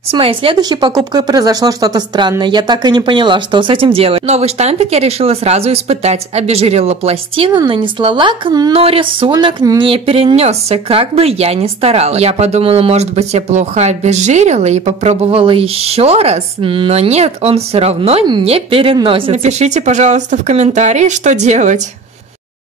С моей следующей покупкой произошло что-то странное. Я так и не поняла, что с этим делать. Новый штампик я решила сразу испытать. Обезжирила пластину, нанесла лак, но рисунок не перенесся, как бы я ни старалась. Я подумала, может быть, я плохо обезжирила и попробовала еще раз, но нет, он все равно не переносится. Напишите, пожалуйста, в комментарии, что делать.